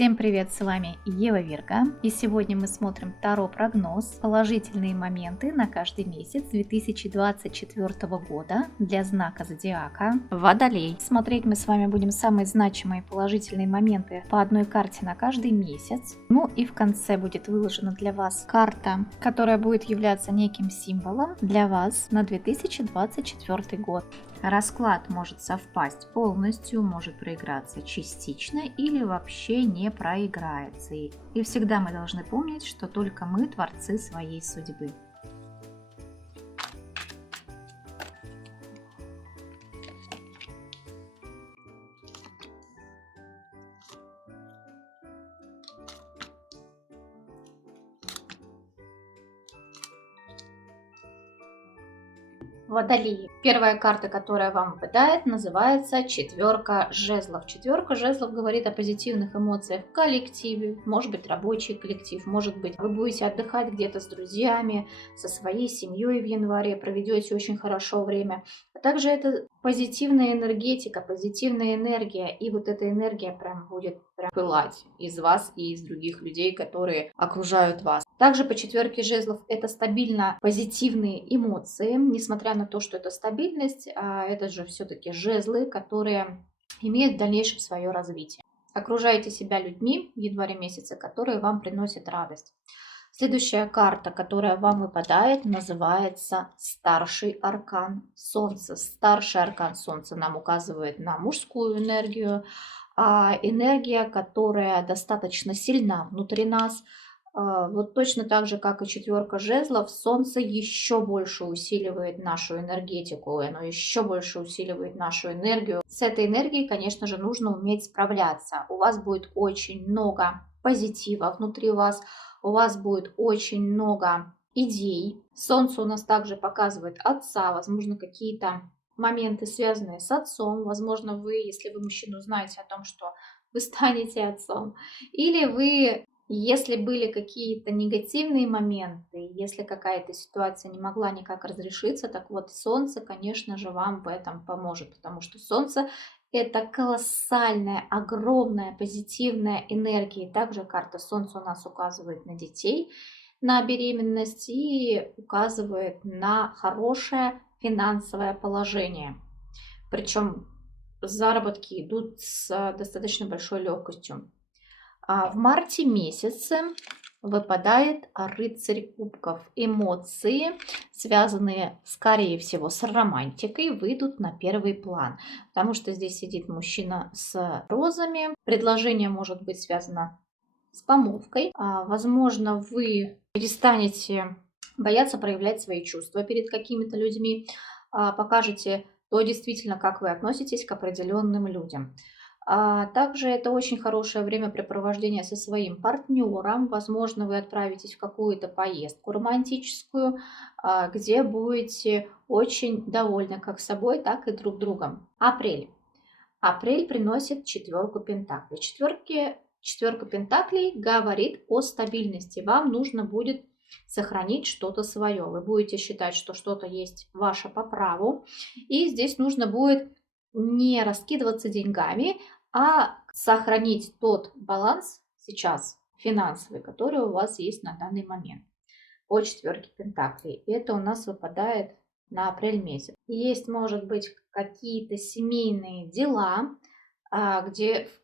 Всем привет, с вами Ева Вирга, и сегодня мы смотрим Таро-прогноз, положительные моменты на каждый месяц 2024 года для знака зодиака Водолей. Смотреть мы с вами будем самые значимые положительные моменты по одной карте на каждый месяц. Ну и в конце будет выложена для вас карта, которая будет являться неким символом для вас на 2024 год. Расклад может совпасть полностью, может проиграться частично или вообще не проиграется. И всегда мы должны помнить, что только мы творцы своей судьбы. Водолеи. Первая карта, которая вам выпадает, называется четверка жезлов. Четверка жезлов говорит о позитивных эмоциях в коллективе, может быть рабочий коллектив, может быть вы будете отдыхать где-то с друзьями, со своей семьей в январе, проведете очень хорошо время. А также это позитивная энергетика, позитивная энергия, и вот эта энергия прям будет пылать из вас и из других людей, которые окружают вас. Также по четверке жезлов это стабильно позитивные эмоции, несмотря на то, что это стабильность, это же все-таки жезлы, которые имеют в дальнейшем свое развитие. Окружайте себя людьми в январе месяце, которые вам приносят радость. Следующая карта, которая вам выпадает, называется Старший аркан Солнца. Старший аркан Солнца нам указывает на мужскую энергию, энергия, которая достаточно сильна внутри нас. Вот точно так же, как и четверка жезлов, Солнце еще больше усиливает нашу энергетику, оно еще больше усиливает нашу энергию. С этой энергией, конечно же, нужно уметь справляться. У вас будет очень много позитива внутри вас, у вас будет очень много идей. Солнце у нас также показывает отца, возможно, какие-то моменты, связанные с отцом. Возможно, вы, если вы мужчину, знаете о том, что вы станете отцом. Или вы, если были какие-то негативные моменты, если какая-то ситуация не могла никак разрешиться, так вот Солнце, конечно же, вам в этом поможет, потому что Солнце — это колоссальная, огромная позитивная энергия. И также карта Солнца у нас указывает на детей, на беременность и указывает на хорошее финансовое положение. Причем заработки идут с достаточно большой легкостью. В марте месяце выпадает рыцарь кубков. Эмоции, связанные, скорее всего, с романтикой, выйдут на первый план, потому что здесь сидит мужчина с розами. Предложение может быть связано с помолвкой. Возможно, вы перестанете бояться проявлять свои чувства перед какими-то людьми, покажете то действительно, как вы относитесь к определенным людям. Также это очень хорошее времяпрепровождение со своим партнером. Возможно, вы отправитесь в какую-то поездку романтическую, где будете очень довольны как собой, так и друг другом. Апрель. Апрель приносит четверку пентаклей. Четверка пентаклей говорит о стабильности. Вам нужно будет сохранить что-то свое. Вы будете считать, что что-то есть ваше по праву. И здесь нужно будет не раскидываться деньгами, а сохранить тот баланс сейчас финансовый, который у вас есть на данный момент. По четверке пентаклей. Это у нас выпадает на апрель месяц. Есть, может быть, какие-то семейные дела, в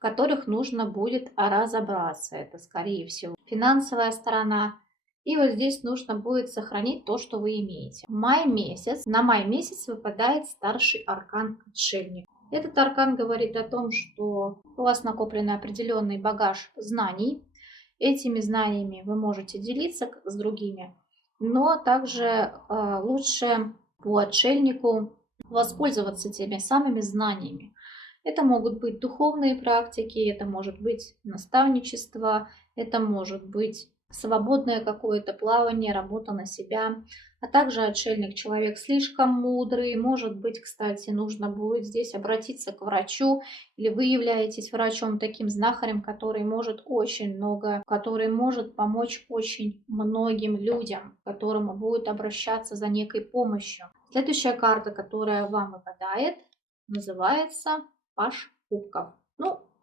которых нужно будет разобраться. Это, скорее всего, финансовая сторона. И вот здесь нужно будет сохранить то, что вы имеете. На май месяц выпадает старший аркан Отшельник. Этот аркан говорит о том, что у вас накоплен определенный багаж знаний. Этими знаниями вы можете делиться с другими, но также лучше по отшельнику воспользоваться теми самыми знаниями. Это могут быть духовные практики, это может быть наставничество, это может быть свободное какое-то плавание, работа на себя. А также отшельник — человек слишком мудрый. Может быть, кстати, нужно будет здесь обратиться к врачу, или вы являетесь врачом, таким знахарем, который может очень много, который может помочь очень многим людям, к которому будет обращаться за некой помощью. Следующая карта, которая вам выпадает, называется Паж кубков.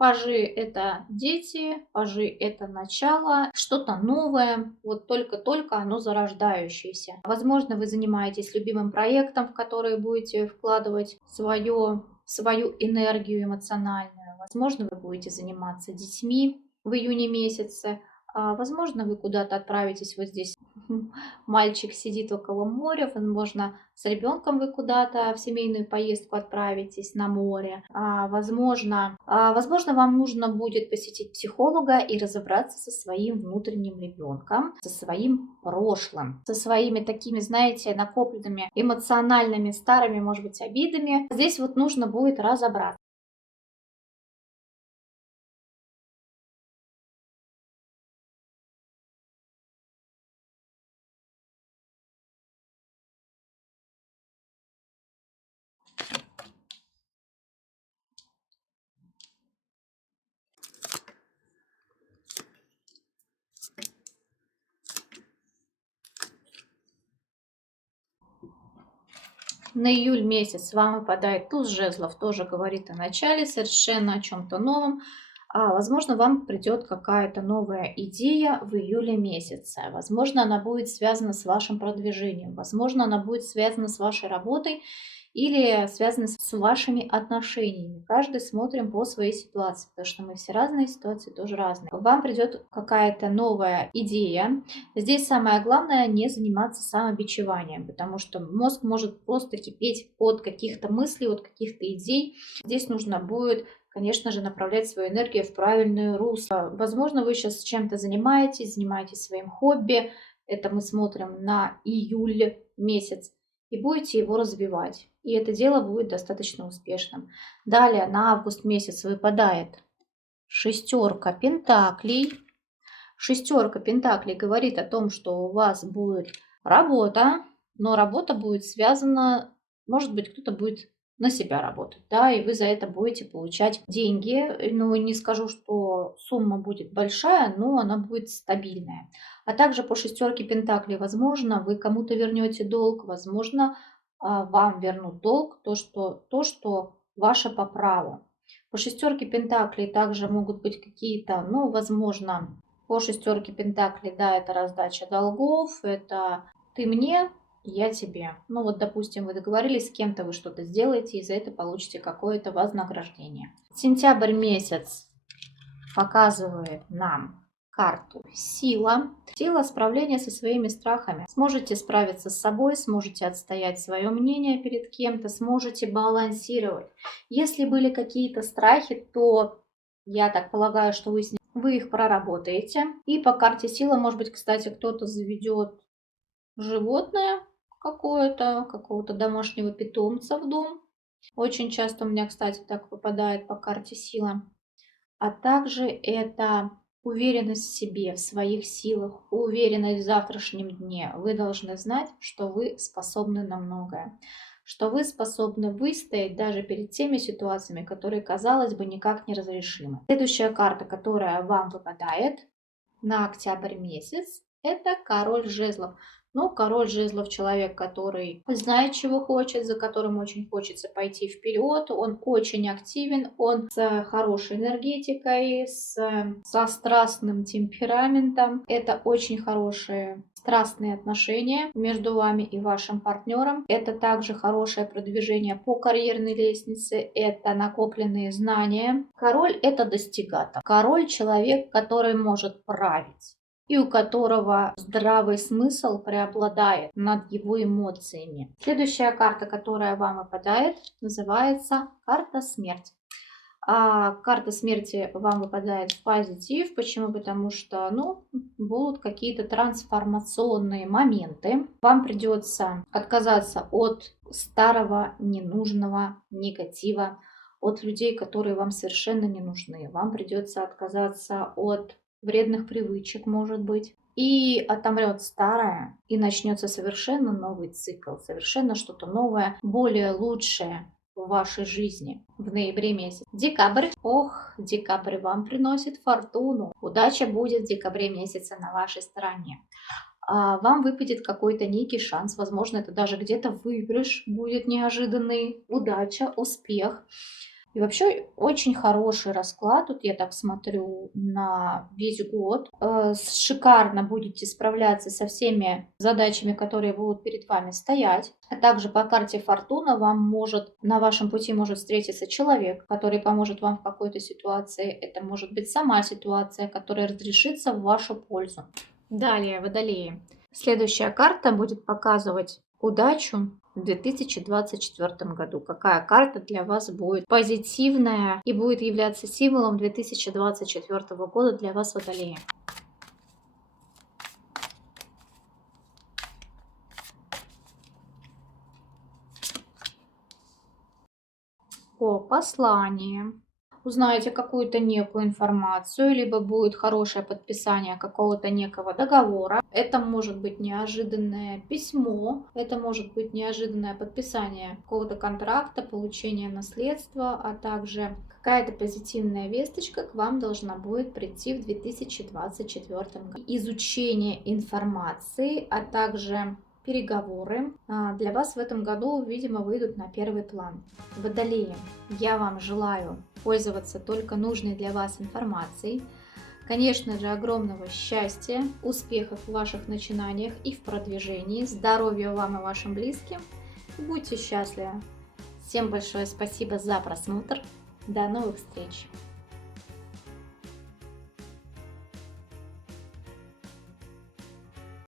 Пажи — это дети, пажи — это начало, что-то новое, вот только-только оно зарождающееся. Возможно, вы занимаетесь любимым проектом, в который будете вкладывать свою энергию эмоциональную. Возможно, вы будете заниматься детьми в июне месяце. Возможно, вы куда-то отправитесь вот здесь. Мальчик сидит около моря, возможно, с ребенком вы куда-то в семейную поездку отправитесь на море. Возможно, вам нужно будет посетить психолога и разобраться со своим внутренним ребенком, со своим прошлым, со своими такими, знаете, накопленными эмоциональными старыми, может быть, обидами. Здесь вот нужно будет разобраться. На июль месяц вам выпадает туз жезлов, тоже говорит о начале, совершенно о чем-то новом. Возможно, вам придет какая-то новая идея в июле месяце. Возможно, она будет связана с вашим продвижением. Возможно, она будет связана с вашей работой или связана с вашими отношениями. Каждый смотрим по своей ситуации, потому что мы все разные, ситуации тоже разные. Вам придет какая-то новая идея. Здесь самое главное не заниматься самобичеванием, потому что мозг может просто кипеть от каких-то мыслей, от каких-то идей. Здесь нужно будет, конечно же, направлять свою энергию в правильное русло. Возможно, вы сейчас чем-то занимаетесь своим хобби. Это мы смотрим на июль месяц. И будете его развивать. И это дело будет достаточно успешным. Далее на август месяц выпадает шестерка пентаклей. Шестерка пентаклей говорит о том, что у вас будет работа, но работа будет связана, может быть, кто-то будет на себя работать, да, и вы за это будете получать деньги. Ну, не скажу, что сумма будет большая, но она будет стабильная. А также по шестерке пентаклей, возможно, вы кому-то вернете долг, возможно, вам вернут долг, то, что ваше по праву. По шестерке пентаклей также могут быть какие-то, ну, возможно, по шестерке пентаклей, да, это раздача долгов, это ты мне, я тебе. Ну вот, допустим, вы договорились с кем-то, вы что-то сделаете, и за это получите какое-то вознаграждение. Сентябрь месяц показывает нам карту сила. Сила справления со своими страхами. Сможете справиться с собой, сможете отстоять свое мнение перед кем-то, сможете балансировать. Если были какие-то страхи, то я так полагаю, что вы их проработаете. И по карте сила, может быть, кстати, кто-то заведет животное какое-то, какого-то домашнего питомца в дом. Очень часто у меня, кстати, так выпадает по карте сила. А также это уверенность в себе, в своих силах, уверенность в завтрашнем дне. Вы должны знать, что вы способны на многое, что вы способны выстоять даже перед теми ситуациями, которые, казалось бы, никак не разрешимы. Следующая карта, которая вам выпадает на октябрь месяц, это король жезлов. Ну, король жезлов — человек, который знает, чего хочет, за которым очень хочется пойти вперед. Он очень активен, он с хорошей энергетикой, со страстным темпераментом. Это очень хорошие страстные отношения между вами и вашим партнером. Это также хорошее продвижение по карьерной лестнице, это накопленные знания. Король — это достигатор. Король — человек, который может править и у которого здравый смысл преобладает над его эмоциями. Следующая карта, которая вам выпадает, называется карта смерти. Карта смерти вам выпадает в позитив. Почему? Потому что, будут какие-то трансформационные моменты. Вам придется отказаться от старого, ненужного негатива, от людей, которые вам совершенно не нужны. Вам придется отказаться от вредных привычек, может быть. И отомрет старое, и начнется совершенно новый цикл, совершенно что-то новое, более лучшее в вашей жизни в ноябре месяце. Декабрь. Ох, декабрь вам приносит фортуну. Удача будет в декабре месяце на вашей стороне. Вам выпадет какой-то некий шанс, возможно, это даже где-то выигрыш будет неожиданный, удача, успех. И вообще очень хороший расклад. Тут я так смотрю на весь год. Шикарно будете справляться со всеми задачами, которые будут перед вами стоять. А также по карте Фортуна на вашем пути может встретиться человек, который поможет вам в какой-то ситуации. Это может быть сама ситуация, которая разрешится в вашу пользу. Далее, Водолеи. Следующая карта будет показывать удачу в 2024 году. Какая карта для вас будет позитивная и будет являться символом 2024 года для вас, Водолеи? О, послание. Узнаете какую-то некую информацию, либо будет хорошее подписание какого-то некого договора. Это может быть неожиданное письмо, это может быть неожиданное подписание какого-то контракта, получение наследства, а также какая-то позитивная весточка к вам должна будет прийти в 2024 году. Изучение информации, а также переговоры для вас в этом году, видимо, выйдут на первый план. Водолеи, я вам желаю пользоваться только нужной для вас информацией. Конечно же, огромного счастья, успехов в ваших начинаниях и в продвижении, здоровья вам и вашим близким. Будьте счастливы. Всем большое спасибо за просмотр. До новых встреч!